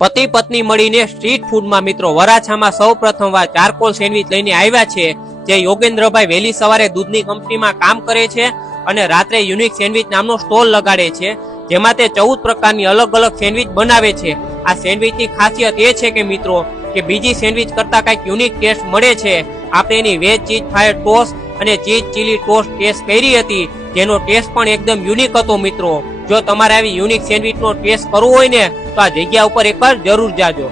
પતિ પત્ની મળીને સ્ટ્રીટ ફૂડમાં મિત્રો વરાછામાં સૌ પ્રથમવાર ચારકોલ સેન્ડવિચ લઈને આવ્યા છે, જે યોગેન્દ્રભાઈ વહેલી સવારે દૂધની કંપનીમાં કામ કરે છે અને રાત્રે યુનિક સેન્ડવિચ નામનો સ્ટોલ લગાડે છે, જેમાં તે 14 પ્રકારની અલગ અલગ સેન્ડવિચ બનાવે છે। આ સેન્ડવિચની ખાસિયત એ છે કે મિત્રો કે બીજી સેન્ડવિચ કરતા કંઈક યુનિક ટેસ્ટ મળે છે। આપણે એની વેજ ચીઝ ફ્રાયર ટોસ્ટ અને ચીઝ ચીલી ટોસ્ટ ટેસ્ટ કરી હતી, જેનો ટેસ્ટ પણ એકદમ યુનિક હતો મિત્રો। જો તમારે આવી યુનિક સેન્ડવિચનો ટેસ્ટ કરવો હોય ને તો આ જગ્યા ઉપર એકવાર જરૂર જાજો।